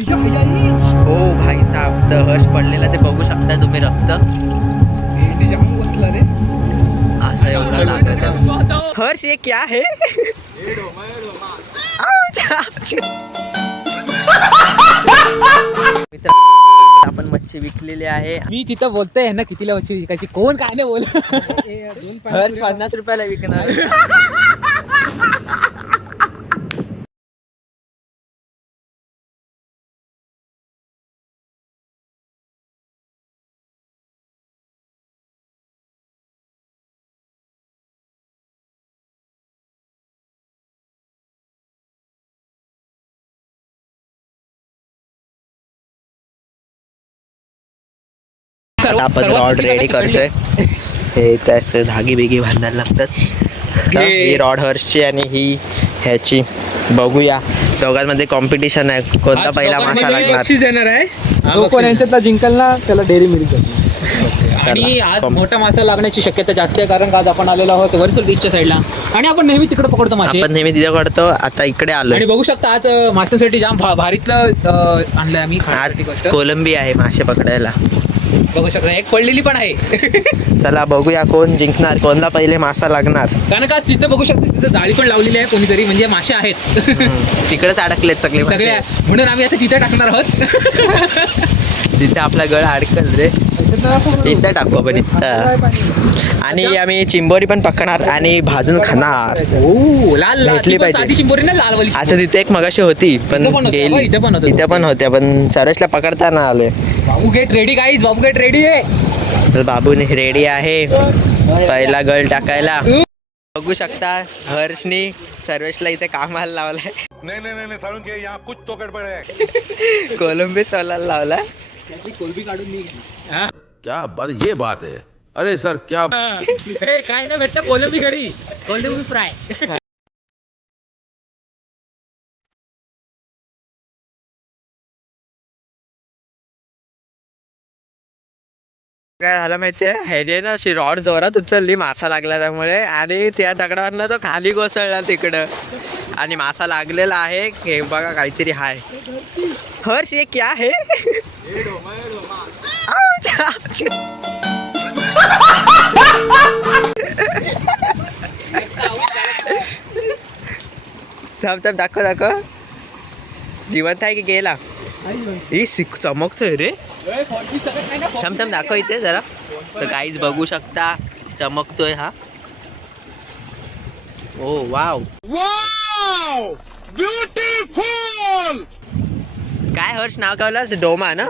हो भाई साहब, तर हर्ष पडलेला ते बघू शकता तुम्ही. रक्त जाम बसला रे. असं एवढं लागत. हर्ष ये क्या है? मित्र, आपण मच्छी विकलेली आहे. मी तिथं बोलतोय ना कितीला मच्छी विकायची, कोण काय नाही बोल. हर्ष 50 रुपयाला विकणार. आपण रॉड रेडी करतोय. हे त्याच धागी बिगी बांधायला लागतात. ही रॉड हर्षची आणि ही ह्याची. बघूया, दोघांमध्ये कॉम्पिटिशन आहे, कोणता पहिला मासा लागणार. देणार आहे. जो कोण यांच्यातला जिंकल ना त्याला डेअरी मिल्क. आणि आज मोठा मासा लागण्याची शक्यता जास्त आहे, कारण आज आपण आलेलो आहोत वर्सोल बीचच्या साईडला आणि आपण नेहमी तिकडे पकडतो मासे. आपण नेहमी तिथे करतो, आता इकडे आलो. आणि बघू शकता आज माशांसाठी जाम भारीतलं आणलंय आम्ही. आज कोलंबी आहे मासे पकडायला. बघू शकता एक पडलेली पण आहे. चला बघूया कोण जिंकणार, कोणता पहिले मासा लागणार. कारण का तिथं बघू शकता तिथं जाळी पण लावलेली आहे कोणीतरी, म्हणजे मासे आहेत. तिकडेच अडकलेत सगळे सगळे, म्हणून आम्ही आता तिथे टाकणार आहोत. तिथे आपला गळ अडकल रे, इथं टाकू आपण इथं. आणि आम्ही चिंबोरी पण पकडणार आणि भाजून खाणार. लाल भेटली पाहिजे. साधी चिंबोरी ना, लाल वाली. आता तिथे एक मगाशी होती पण गेली. इथे पण होत्या पण सर्वेशला पकडता ना आलोय. बाबू गेट रेडी गाईज, बाबू गेट रेडी आहे. तर बाबूने रेडी आहे पहिला गळ टाकायला. बघू शकता हर्षनी सर्वेशला इथे कामाला लावलाय. नहीं सारुण के यहाँ कुछ तो गड़बड़ है. कोलंबी सोलायला लावलाय. कोलबी काढून मी क्या बात, ये बात है. अरे सर क्या काय ना भेटतं, कोलंबी घरी, कोलंबी फ्राय. काय झालं माहितीये, ह्याने ना अशी रॉड जोरात उचलली मासा लागला त्यामुळे, आणि त्या दगडावरनं तो खाली कोसळला तिकडं आणि मासा लागलेला आहे. हे बघा काहीतरी हाय. हर्ष ये क्या है? थांब थांब, दाखव जिवंत आहे की गेला? ही चमकतोय रे. थांब थांब, दाखव इथे जरा. तर काहीच बघू शकता, चमकतोय हा. ओ वाव, ब्युटिफुल. काय हर्ष नाव कळलं? ढोमा ना?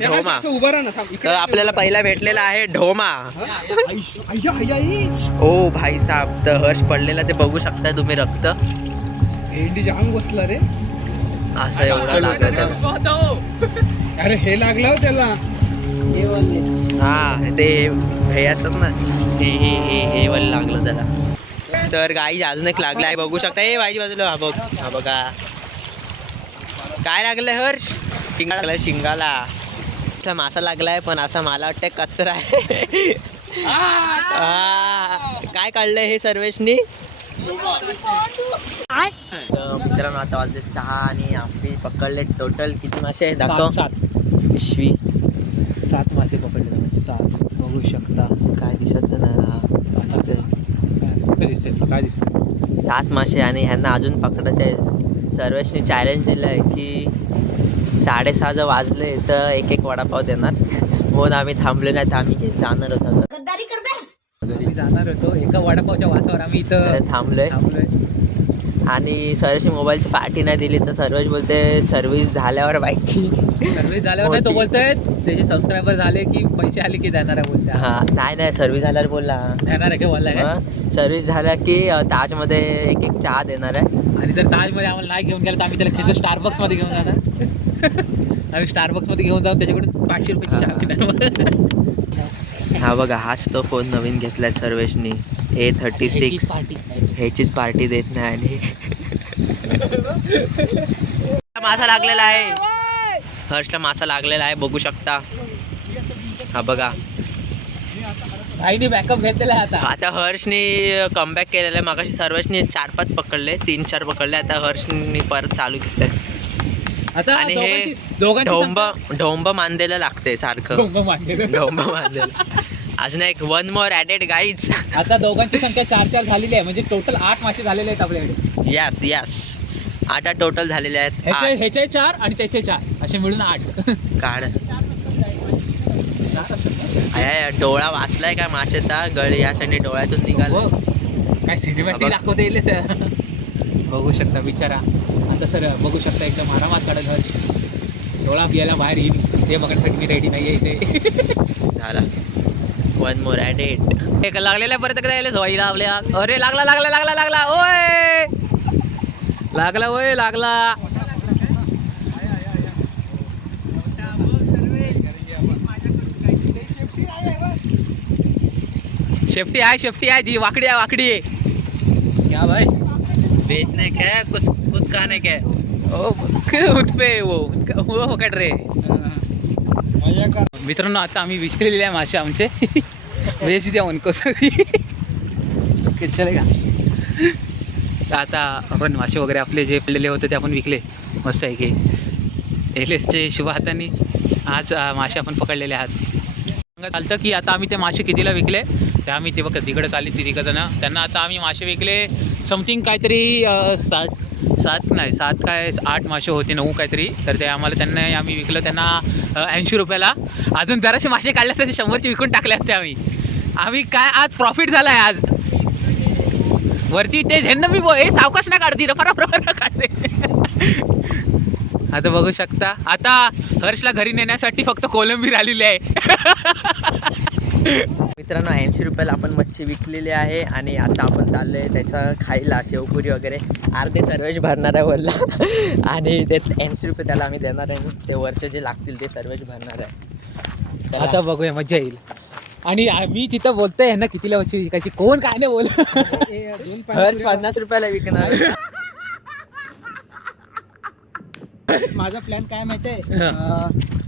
ढोमा. उभा राहा ना. तर आपल्याला पहिला भेटलेला आहे ढोमा. ओ भाई साहब, तर हर्ष पडलेला ते बघू शकता तुम्ही. रक्त जाम बसला रे. असं एवढं लागत. अरे हे लागलं त्याला. हा ते हे असत ना, हे वाला लागलं त्याला. तर गाई अजून एक लागला आहे बघू शकता. हे बाईची बाजूला. हा बघा काय लागलंय हर्ष. शिंगा लागलाय, शिंगाला मासा लागलाय, पण असा मला वाटतं कचरा आहे. काय काढलंय हे सर्वेशनी. मित्रांनो आता वाजले 6 आणि आम्ही पकडले टोटल किती मासे आहे दाखव. 7 पिशवी 7 मासे पकडले. 7 बघू शकता. काय दिसत ना, काय दिसतं. 7 मासे आणि ह्यांना अजून पकडायचे. सर्वेशनी चॅलेंज दिलं आहे की 6:30 वाजले तर एक वडापाव देणार. म्हणून आम्ही थांबलो नाही, तर आम्ही जाणार होतो. घरी जाणार होतो, एका वडापावच्या वासावर आम्ही इथं थांबलोय. आणि सर्वेशनी मोबाईलची पार्टी नाही दिली, तर सर्वेश बोलते सर्व्हिस झाल्यावर बाईकची. सर्व्हिस झाल्यावर नाही, तो बोलतोय त्याचे सबस्क्रायबर झाले की पैसे आले की देणार आहे बोलते. हा नाही सर्व्हिस झाल्यावर बोलला देणार आहे का बोलला काय. सर्व्हिस झाल्या की ताजमध्ये एक चहा देणार आहे. आणि जर ताजमध्ये आम्हाला नाही घेऊन गेलं तर आम्ही त्याला खेच स्टारबक्स मध्ये घेऊन जाणार. आम्ही स्टारबक्स मध्ये घेऊन जाऊन त्याच्याकडून 500 रुपयाची चहा घेणार. हा बघा, हाच तो फोन नवीन घेतलाय सर्वेशनी. A36. ह्याचीच पार्टी देत नाही. आणि मासा लागलेला आहे, हर्षला मासा लागलेला आहे बघू शकता. हा बघा, आईने बॅकअप घेतलेला आहे आता हर्षनी कमबॅक केलेला आहे. मागाशी सर्वेशनी 4-5 पकडले, 3-4 पकडले. आता हर्षनी परत चालू केलंय. आता आणि हे दोघांची ढोंब मानलेलं लागते सारखं ढोंब मारलेलं. ढोंब मानलेलं. अजून एक वन मोर ॲडेड गाईज. आता दोघांची संख्या 4 झालेली आहे, म्हणजे टोटल 8 मासे झालेले आहेत आपल्याकडे. यस यस 8 टोटल झालेले आहेत. ह्याचे 4 आणि त्याचे 4 असे मिळून 8. काढ आया डोळा वाचलाय का माशाचा, गळ यासाठी डोळ्यातून निघाला. काय सिनेमॅटिक दाखवता येईल सर. बघू शकता बिचारा आता सर, बघू शकता एकदम आरामात काढत घर. डोळा पियाला बाहेर येईल ते बघण्यासाठी मी रेडी नाही आहे इथे. झाला वन मोर ॲडेड. एक लागलेला परत एकदा यायला झोईला आपल्या. अरे लागला लागला लागला लागला ओय लागला ओय लागला. शेफ्टी आहे जी वाकडी आहे वाकडी आहे. क्या भाई बेचने का है कुछ खुद खाने का है. ओ उठ पे वो पकड रे. मित्रांनो आता आम्ही विकलेले आहे मासे आमचे. बेच द्या उनको चलेगा. आता आपण मासे वगैरे आपले जे पडलेले होते ते आपण विकले मस्त आहे की. एलेसचे शुभ हाताने आज मासे आपण पकडलेले आहात. चालतं की आता आम्ही ते मासे कितीला विकले ते आम्ही ते बघा तिकडे चालली ती तिकडं ना त्यांना आता आम्ही मासे विकले समथिंग काहीतरी 8 मासे होते 9 काहीतरी. तर ते आम्हाला त्यांना आम्ही विकलं त्यांना 80 रुपयाला. अजून जराशे मासे काढले असते 100चे विकून टाकले असते आम्ही काय आज प्रॉफिट झाला आहे आज. वरती ते झेंड मी हे सावकाश ना काढते रफा काढते. आता बघू शकता आता हर्षला घरी नेण्यासाठी फक्त कोलंबी आलेली आहे. मित्रांनो 80 रुपयाला आपण मच्छी विकलेली आहे आणि आता आपण चाललो आहे त्याचं खायला शेवपुरी वगैरे. अर्धे सर्वेश भरणार आहे बोलला आणि ते 80 रुपये त्याला आम्ही देणार आहे. ते वरचे जे लागतील ते सर्वेश भरणार आहे. आता बघूया मजा येईल. आणि मी तिथं बोलतोय ना कितीला मच्छी विकायची कोण काय नाही बोल. हर्ष 50 रुपयाला विकणार. माझा प्लॅन काय माहितीये,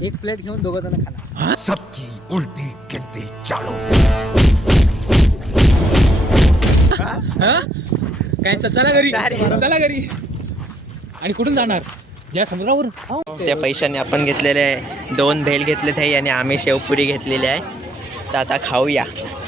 एक प्लेट घेऊन 2 जण खाणार. सबकी उल्टी गिनती चालू. काय चला घरी. आणि कुठून जाणार या समुद्रावरून. त्या पैशाने आपण घेतलेले 2 भेल घेतले ते आणि आम्ही शेवपुरी घेतलेली आहे. तर आता खाऊया.